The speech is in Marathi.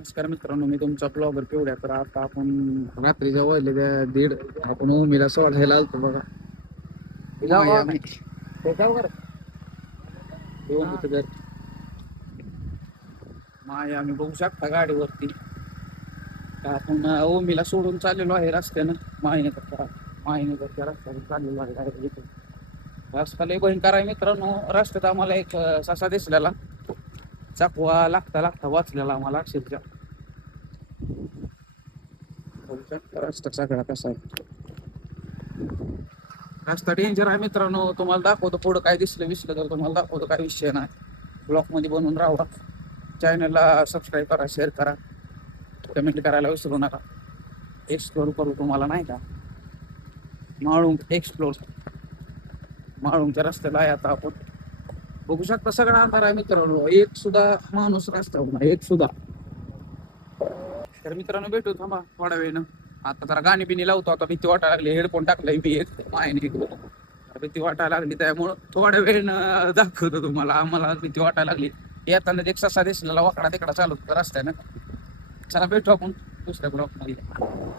नमस्कार मित्रांनो, मी तुमचा ब्लॉगर पिवड्या. तर आता आपण रात्रीच्या वाजले त्या 1:30 आपण उमीला सोडायला आलतो बघा. मायामी ते जाऊ बरं. ते उमीचं घर मायामी बघू शकता गाडीवरती. तर आपण ओमीला सोडून चाललेलो आहे रस्त्यानं. मायनगरच्या रस्त्याने चाललेलो आहे direct. रस्ता लय भयंकर आहे मित्रांनो. रस्त्यात आम्हाला एक ससा दिसलेला, चाकवा लागता लागता वाचलेला आम्हाला अक्षरशः. बघू शकता रस्ता सगळा कसा आहे. रस्ता डेंजर आहे मित्रांनो. तुम्हाला दाखवतो पुढं काय दिसलं तर तुम्हाला दाखवतो, काय विषय नाही. ब्लॉक मध्ये बनवून राहा. चॅनलला सबस्क्राईब करा, शेअर करा, कमेंट करायला विसरू नका. एक्सप्लोर करू तुम्हाला नाही का, माळुंग एक्सप्लोर. माळुंगच्या रस्त्याला आहे आता आपण. बघू शकता सगळा अंधार आहे मित्रांनो. एक सुद्धा माणूस रस्त्यावर नाही, एक सुद्धा. तर मित्रांनो भेटू थांबा थोड्या वेळेनं. आता जरा गाणी बिणी लावतो. आता भीती वाटायला लागली. हेडफोन टाकलाय मी एक मायने. भीती वाटायला लागली त्यामुळं थोड्या वेळेनं दाखवतो तुम्हाला. आम्हाला भीती वाटायला लागली. येताना एक ससा दिसलेला वाकडा तिकडा चालू रस्त्यानं. चला भेटू आपण दुसऱ्या ब्लॉक मध्ये.